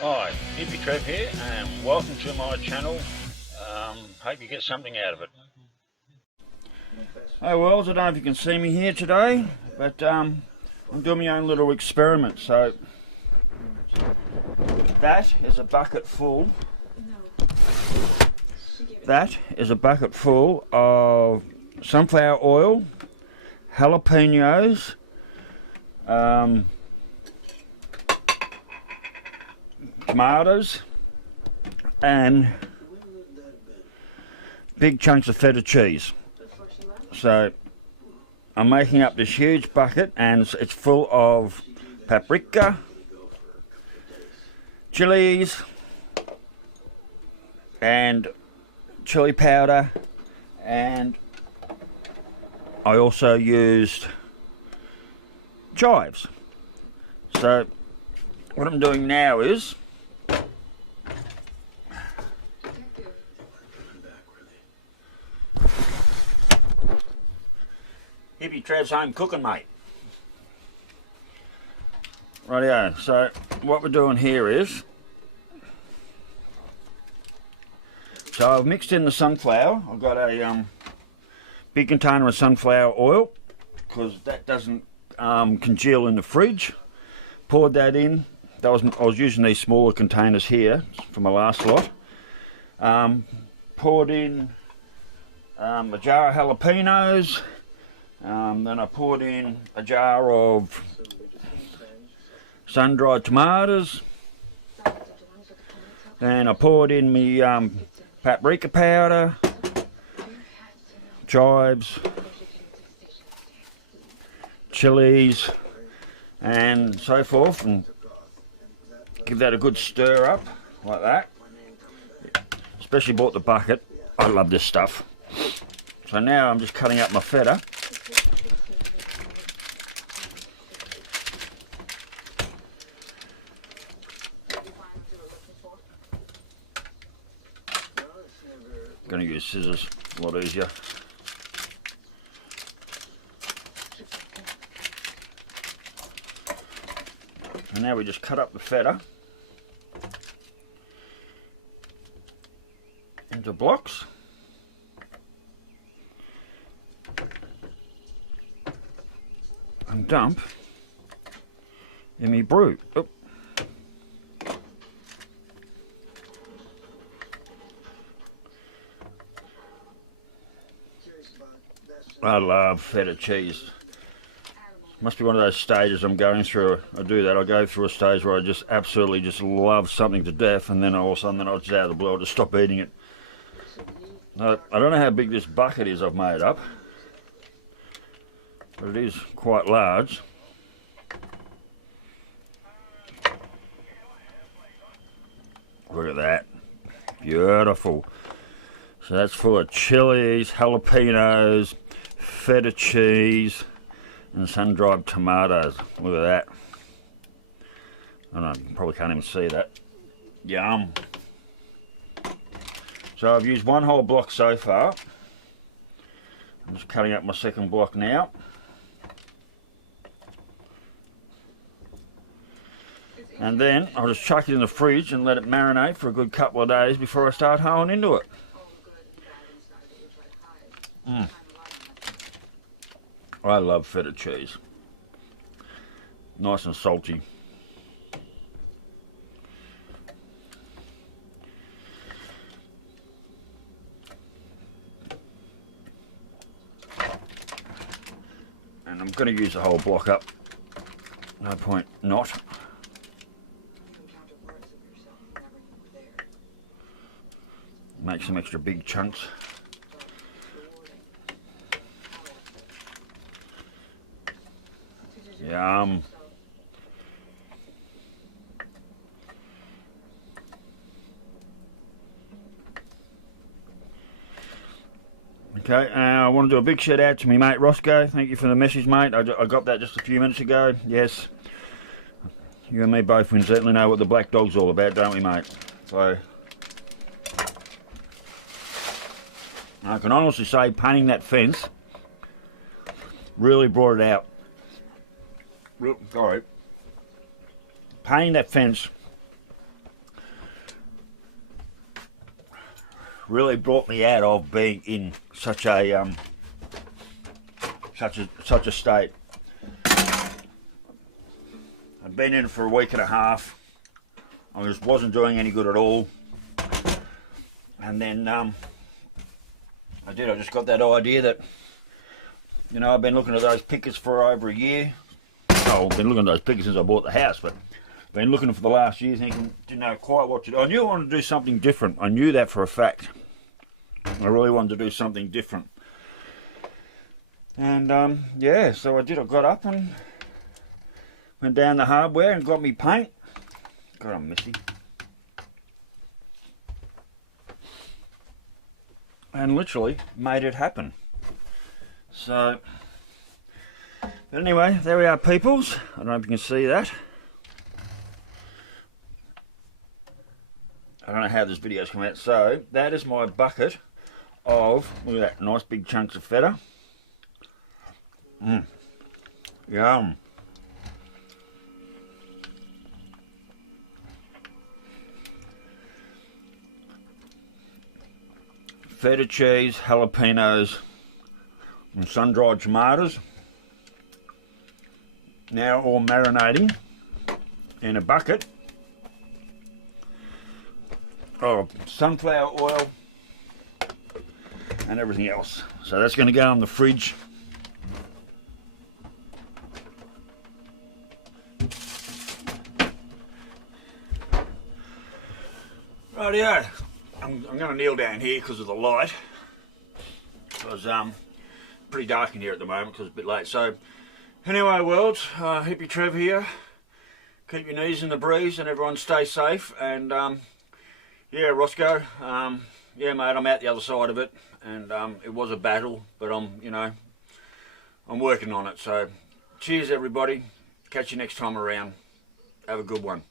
Hi, Hippy Trev here, and welcome to my channel. Hope you get something out of it. Hey Wells, I don't know if you can see me here today, but I'm doing my own little experiment. So that is a bucket full. That is a bucket full of sunflower oil, jalapenos, tomatoes, and big chunks of feta cheese. So I'm making up this huge bucket, and it's full of paprika, chilies, and chili powder, and I also used chives. So what I'm doing now is Hippy Trev's home cooking, mate. Rightio, so what we're doing here is, so I've mixed in the sunflower. I've got a big container of sunflower oil, because that doesn't congeal in the fridge. Poured that in. I was using these smaller containers here for my last lot. Poured in a jar of jalapenos. Then I poured in a jar of sun-dried tomatoes. Then I poured in my paprika powder, chives, chilies, and so forth, and give that a good stir up like that. Especially bought the bucket. I love this stuff. So now I'm just cutting up my feta. Going to use scissors, a lot easier. And now we just cut up the feta into blocks. And dump in my brew. Oop. I love feta cheese. Must be one of those stages I'm going through. I do that. I go through a stage where I just absolutely just love something to death, and then all of a sudden, I'll just out of the blue, I'll just stop eating it. I don't know how big this bucket is I've made up, but it is quite large. Look at that. Beautiful. So that's full of chilies, jalapenos, feta cheese, and sun-dried tomatoes. Look at that. I don't know, you probably can't even see that. Yum. So I've used one whole block so far. I'm just cutting up my second block now. And then I'll just chuck it in the fridge and let it marinate for a good couple of days before I start hoeing into it. I love feta cheese. Nice and salty. And I'm going to use the whole block up. No point not. Make some extra big chunks. Yum. Okay, I want to do a big shout out to my mate Roscoe. Thank you for the message, mate. I got that just a few minutes ago. Yes, you and me both certainly know what the black dog's all about, don't we, mate? So I can honestly say painting that fence really brought it out. Sorry. Painting that fence really brought me out of being in such a such a state. I'd been in it for a week and a half. I just wasn't doing any good at all. And then I just got that idea that, you know, I've been looking at those pickers for over a year. Oh, I've been looking at those pickers since I bought the house, but been looking for the last year, thinking, didn't know quite what to do. I knew I wanted to do something different. I knew that for a fact. I really wanted to do something different. And yeah, so I did. I got up and went down the hardware and got me paint. God, I'm messy. And literally made it happen. So, but anyway, there we are, peoples. I don't know if you can see that. I don't know how this video's come out. So, that is my bucket of, look at that, nice big chunks of feta. Yum. Feta cheese, jalapenos, and sun-dried tomatoes. Now all marinating in a bucket of sunflower oil and everything else. So that's going to go in the fridge. Rightio. I'm going to kneel down here because of the light. Because pretty dark in here at the moment because it's a bit late. So anyway, worlds, Hippy Trev here. Keep your knees in the breeze and everyone stay safe. And yeah, Roscoe, yeah mate, I'm out the other side of it. And it was a battle, but you know, I'm working on it. So cheers everybody. Catch you next time around. Have a good one.